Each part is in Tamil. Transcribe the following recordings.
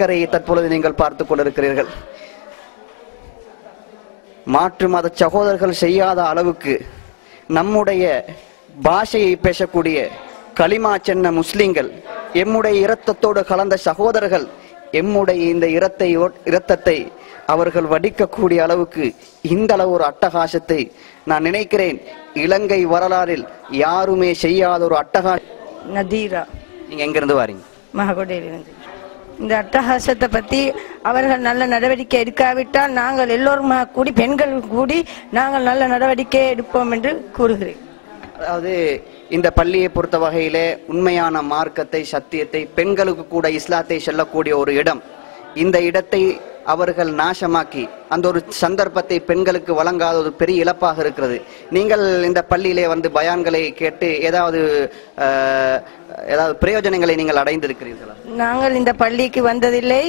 கரையை தற்பொழுது நீங்கள் பார்த்துக் கொண்டிருக்கிறீர்கள். மாற்று மத சகோதரர்கள் செய்யாத அளவுக்கு நம்முடைய பாஷையை பேசக்கூடிய களிமா சென்ன முஸ்லிம்கள், எம்முடைய இரத்தத்தோடு கலந்த சகோதரர்கள், எம்முடைய இந்த இரத்தத்தை அவர்கள் வடிக்கக்கூடிய அளவுக்கு இந்த அளவு ஒரு அட்டகாசத்தை நான் நினைக்கிறேன் இலங்கை வரலாறில் யாருமே செய்யாத ஒரு நதீரா. நீங்க எங்கிருந்து வாரீங்க? மககோடையிலிருந்து. இந்த அட்டகாசத்தை பத்தி அவர்கள் நல்ல நடவடிக்கை எடுக்காவிட்டால் நாங்கள் எல்லோரும் கூடி, பெண்கள் கூடி நாங்கள் நல்ல நடவடிக்கை எடுப்போம் என்று கூறுகிறேன். அதாவது இந்த பள்ளியை பொறுத்த வகையிலே உண்மையான மார்க்கத்தை, சத்தியத்தை, பெண்களுக்கு கூட இஸ்லாத்தை சொல்லக்கூடிய ஒரு இடம். இந்த இடத்தை அவர்கள் நாசமாக்கி அந்த ஒரு சந்தர்ப்பத்தை பெண்களுக்கு வழங்காத ஒரு பெரிய இழப்பாக இருக்கிறது. நீங்கள் இந்த பள்ளியிலே வந்து பயான்களை கேட்டு ஏதாவது பிரயோஜனங்களை நீங்கள் அடைந்திருக்கிறீர்களா? நாங்கள் இந்த பள்ளிக்கு வந்ததில்லை,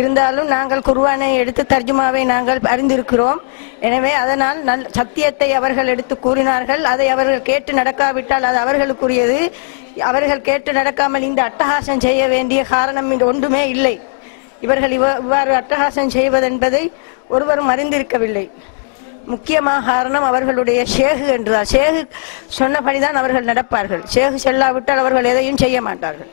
இருந்தாலும் நாங்கள் குர்ஆனை எடுத்து தர்ஜுமாவை நாங்கள் அறிந்திருக்கிறோம். எனவே அதனால் சத்தியத்தை அவர்கள் எடுத்து கூறினார்கள். அதை அவர்கள் கேட்டு நடக்காவிட்டால் அது அவர்களுக்குரியது. அவர்கள் கேட்டு நடக்காமல் இந்த அட்டகாசம் செய்ய வேண்டிய காரணம் ஒன்றுமே இல்லை. இவர்கள் இவ்வாறு அட்டகாசம் செய்வதென்பதை ஒருவரும் அறிந்திருக்கவில்லை. முக்கியமாக காரணம் அவர்களுடைய ஷேகு என்றார். ஷேகு சொன்னபடிதான் அவர்கள் நடப்பார்கள். ஷேகு செல்லாவிட்டால் அவர்கள் எதையும் செய்ய மாட்டார்கள்.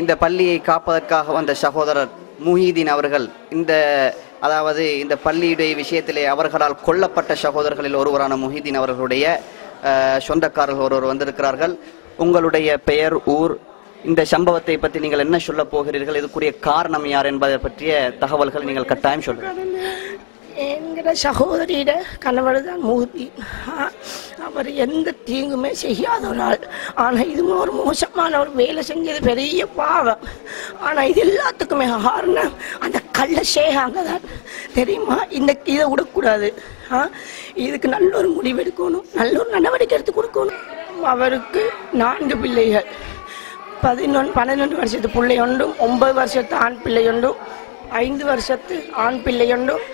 இந்த பள்ளியை காப்பதற்காக வந்த சகோதரர் முஹீதீன் அவர்கள் இந்த பள்ளியுடைய விஷயத்திலே அவர்களால் கொல்லப்பட்ட சகோதரர்களில் ஒருவரான முஹீதீன் அவர்களுடைய சொந்தக்காரர்கள் ஒருவர் வந்திருக்கிறார்கள். உங்களுடைய பெயர், ஊர், இந்த சம்பவத்தை பற்றி நீங்கள் என்ன சொல்ல போகிறீர்கள், இதுக்குரிய காரணம் யார் என்பதை பற்றிய தகவல்கள் நீங்கள் கட்டாயம் சொல்லுங்கள். என்கிற சகோதரியிட கணவர் தான் முஹீதீன். அவர் எந்த தீங்குமே செய்யாத ஒரு ஆள். ஆனால் இது ஒரு மோசமான ஒரு வேலை செஞ்சது பெரிய பாவம். ஆனால் இது எல்லாத்துக்குமே காரணம் அந்த கள்ள ஷேகாங்க தான், தெரியுமா? இதை விடக்கூடாது. இதுக்கு நல்ல ஒரு முடிவு எடுக்கணும், நல்ல ஒரு நடவடிக்கை எடுத்து கொடுக்கணும். அவருக்கு 4 பிள்ளைகள், 12 வருஷத்து பிள்ளை ஒன்றும், 9 வருஷத்து ஆண் பிள்ளை ஒன்றும், 5 வருஷத்து ஆண் பிள்ளை ஒன்றும்,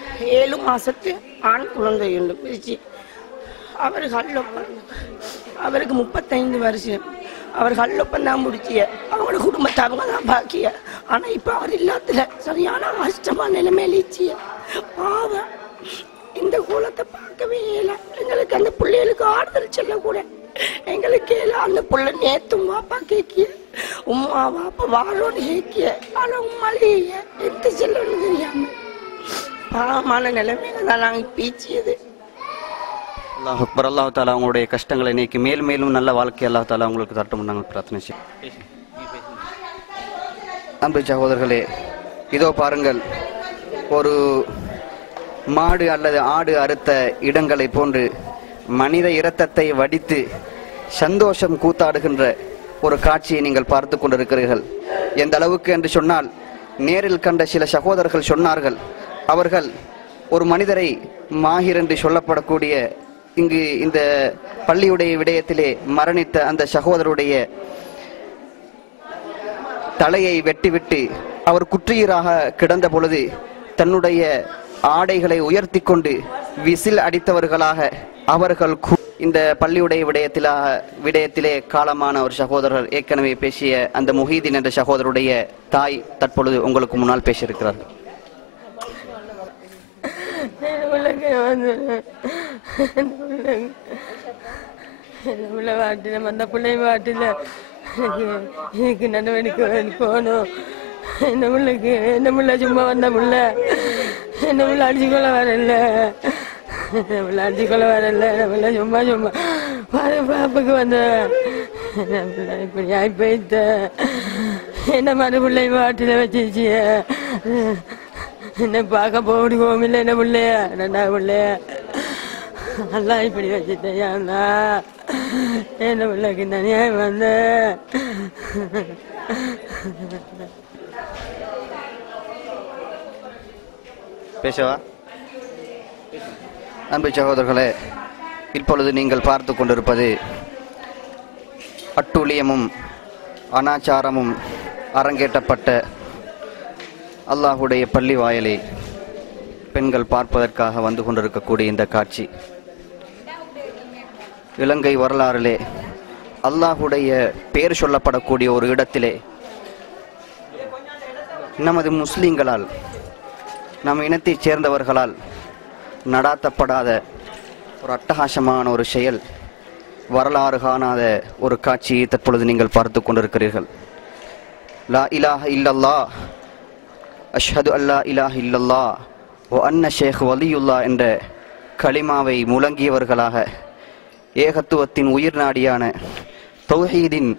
7 மாசத்து ஆண் குழந்தை ஒன்றும் பிரிச்சு. அவர் கல்லொப்பம், அவருக்கு 35 வருஷம். அவர் கல்லொப்பம் தான் முடிச்சிய. அவங்களோட குடும்பத்தை அவங்க தான் பாக்கிய. ஆனா இப்ப அவர் இல்லாத சரியான கஷ்டமான நிலைமையிலிச்சிய பாவம். இந்த கூலத்தை பார்க்கவே இல்லை. எங்களுக்கு அந்த பிள்ளைகளுக்கு ஆறுதல் சொல்லக்கூட எங்களுக்கு அந்த புள்ள நேத்தும் வாப்பா கேக்கிய, உம்மா வாப்பா வாரோன்னு கேக்கிய. ஆனா உம்மாலேயே எந்த செல்லன்னு தெரியாம பாவமான நிலைமையில தான் நாங்கள் பீச்சியது. அல்லாஹ் அக்பர். அல்லாஹ் தாலா உங்களுடைய கஷ்டங்களை நீக்கி மேலும் மேலும் நல்ல வாழ்க்கை அல்லாஹ் தாலா உங்களுக்கு தரட்டும் நாங்கள் பிரார்த்தனை செய்வோம். அன்பு சகோதரர்களே, இதோ பாருங்கள், ஒரு மாடு அல்லது ஆடு அறுத்த இடங்களை போன்று மனித இரத்தத்தை வடித்து சந்தோஷம் கூத்தாடுகின்ற ஒரு காட்சியை நீங்கள் பார்த்து கொண்டிருக்கிறீர்கள். எந்த அளவுக்கு என்று சொன்னால், நேரில் கண்ட சில சகோதரர்கள் சொன்னார்கள், அவர்கள் ஒரு மனிதரை மாஹிர் என்று சொல்லப்படக்கூடிய இங்கு இந்த பள்ளியுடைய விடயத்திலே மரணித்த அந்த சகோதரருடைய தலையை வெட்டிவிட்டு அவர் குற்றியராக கிடந்த பொழுது தன்னுடைய ஆடைகளை உயர்த்தி கொண்டு விசில் அடித்தவர்களாக அவர்கள் இந்த பள்ளியுடைய விடயத்திலே காலமான ஒரு சகோதரர், ஏற்கனவே பேசிய அந்த முஹீதீன் என்ற சகோதரருடைய தாய் தற்பொழுது உங்களுக்கு முன்னால் பேசியிருக்கிறார். அந்த பிள்ளை வாட்டில எனக்கு நடவடிக்கை போகணும். என்ன முள்ள சும்மா வந்த முள்ள என்ன முள்ள அடிச்சுக்கொள்ள வரல, அடிச்சுக்கொள்ள வரல. நம்ம சும்மா சும்மா பாப்புக்கு வந்த இப்படி ஆயிப்போய்த்த என்ன மாதிரி பிள்ளை வாட்டில வச்சிருச்சிய. என்ன பார்க்க போடுவோம் இல்லை என்ன பிள்ளைய, 2வது பிள்ளைய எல்லாம் இப்படி வச்சுட்டேன். என்ன பிள்ளைக்கு இந்த நியாயம் வந்து பேசவா? அன்பு சகோதரர்களே, இப்பொழுது நீங்கள் பார்த்து கொண்டிருப்பது அட்டூழியமும் அனாச்சாரமும் அரங்கேற்றப்பட்ட அல்லாஹுடைய பள்ளி வாயலை பெண்கள் பார்ப்பதற்காக வந்து கொண்டிருக்கக்கூடிய இந்த காட்சி இலங்கை வரலாறிலே அல்லாஹுடைய பெயர் சொல்லப்படக்கூடிய ஒரு இடத்திலே நமது முஸ்லிம்களால் நம் இனத்தைச் சேர்ந்தவர்களால் நடாத்தப்படாத ஒரு அட்டகாசமான ஒரு செயல், வரலாறு காணாத ஒரு காட்சியை தற்பொழுது நீங்கள் பார்த்து கொண்டிருக்கிறீர்கள். லா இலாஹ இல்லல்லாஹ் அஷ்ஹது அல்லா இலாஹ இல்லல்லாஹ் வ அன்ன ஷேக் வலியுல்லா என்ற கலிமாவை முழங்கியவர்களாக ஏகத்துவத்தின் உயிர் நாடியான தௌஹீதின்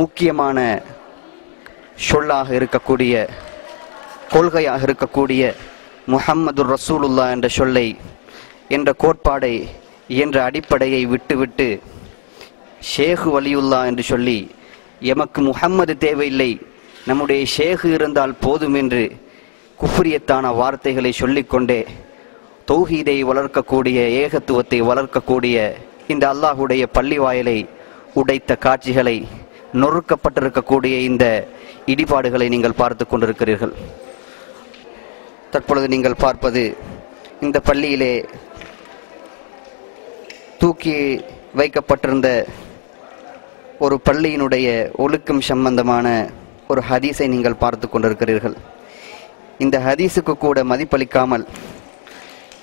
முக்கியமான சொல்லாக இருக்கக்கூடிய, கொள்கையாக இருக்கக்கூடிய முஹம்மது ரசூலுல்லா என்ற சொல்லை, என்ற கோட்பாடை, என்ற அடிப்படையை விட்டுவிட்டு ஷேக் வலியுல்லா என்று சொல்லி எமக்கு முஹம்மது தேவையில்லை, நம்முடைய ஷேக் இருந்தால் போதும் என்று குஃப்ரியத்தான வார்த்தைகளை சொல்லிக்கொண்டே தௌஹீதை வளர்க்கக்கூடிய, ஏகத்துவத்தை வளர்க்கக்கூடிய இந்த அல்லாஹுடைய பள்ளி வாயலை உடைத்த காட்சிகளை, நொறுக்கப்பட்டிருக்கக்கூடிய இந்த இடிபாடுகளை நீங்கள் பார்த்து கொண்டிருக்கிறீர்கள். தற்பொழுது நீங்கள் பார்ப்பது இந்த பள்ளியிலே தூக்கி வைக்கப்பட்டிருந்த ஒரு பள்ளியினுடைய ஒழுக்கம் சம்பந்தமான ஒரு ஹதீஸை நீங்கள் பார்த்து கொண்டிருக்கிறீர்கள். இந்த ஹதீஸுக்கு கூட மதிப்பளிக்காமல்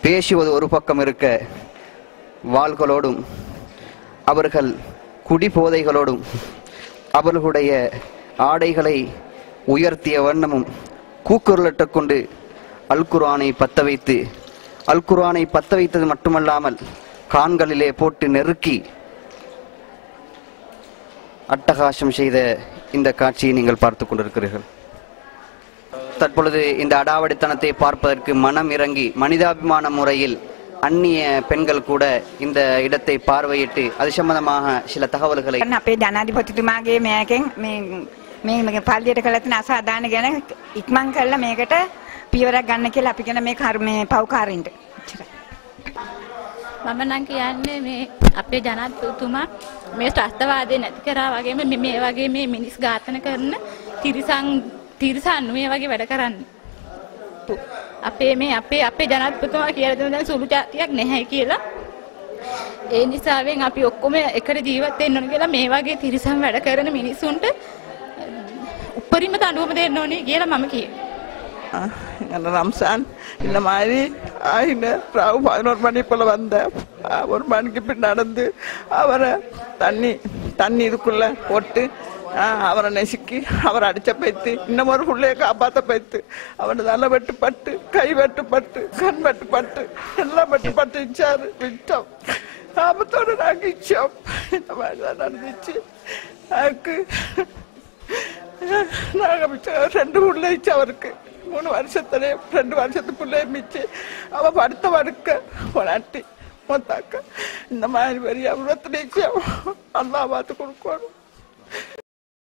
பேசுவது ஒரு பக்கம் இருக்க, வாள்களோடும் அவர்கள் குடிபோதைகளோடும் அவர்களுடைய ஆடைகளை உயர்த்திய வண்ணமும் கூக்குரலிட்டு கொண்டு அல் குர்ஆனை பத்த வைத்து, அல் குர்ஆனை பத்த வைத்தது மட்டுமல்லாமல் கான்களிலே போட்டு நெருக்கி அட்டகாசம் செய்த இந்த காட்சியை நீங்கள் பார்த்து கொண்டிருக்கிறீர்கள். தற்பொழுது இந்த அடாவடித்தனத்தை பார்ப்பதற்கு மனம் இறங்கி மனிதாபிமான முறையில் அந்நிய பெண்கள் கூட இந்த இடத்தை பார்வையிட்டு அது சம்பந்தமாக சில தகவல்களை අපේ ජනාධිපතිතුමාගේ මේකෙන් මේ පල්ලියට කළ තියෙන අසාධාරණ ගැන ඉක්මන් කරලා මේකට පියවරක් ගන්න කියලා අපි කියන මේ කර්මයේ පව්කාරින්ට. මම නම් කියන්නේ මේ අපේ ජනාධිපතිතුමා මේ ත්‍රස්තවාදේ නැති කරා වගේම මේ වගේ මේ මිනිස් ඝාතන කරන තිරසන් මේ වගේ වැඩ කරන්න. අපේ ජනාධිපතිතුමා කියලා දෙන දැන් සුළු જાතියක් නැහැ කියලා. ඒ නිසාවෙන් අපි ඔක්කොම එකට ජීවත් වෙන්න ඕන කියලා මේ වගේ තිරසන් වැඩ කරන මිනිසුන්ට උපරිම දඬුවම දෙන්න ඕනේ කියලා මම කියනවා. ரம்சான் இந்த மாதிரி ஆகின ராவு 11 மணி போல் வந்த 1 மணிக்கு பின் நடந்து அவரை தண்ணி இதுக்குள்ள போட்டு அவரை நெசுக்கி அவரை அடிச்ச பைத்து, இன்னும் ஒரு பிள்ளைய காப்பாற்ற பைத்து, அவனை தலை வெட்டுப்பட்டு, கை வெட்டுப்பட்டு, கண் வெட்டுப்பட்டு, எல்லாம் வெட்டுப்பட்டு இச்சாரு விட்டோம். ஆபத்தோடு நாங்கள் இச்சோம். இந்த மாதிரி தான் நடந்துச்சு. அதுக்கு நாங்கள் மிச்சம் 2 பிள்ளை இச்சு அவருக்கு. 3 வருஷத்துல 2 வருஷத்து பிள்ளைய மிச்சு அவன் படுத்த படுக்க பொனாட்டி மொத்தாக்க இந்த மாதிரி பெரிய அபுரத்து நிச்சயம் அல்லா பார்த்து கொடுக்கணும்.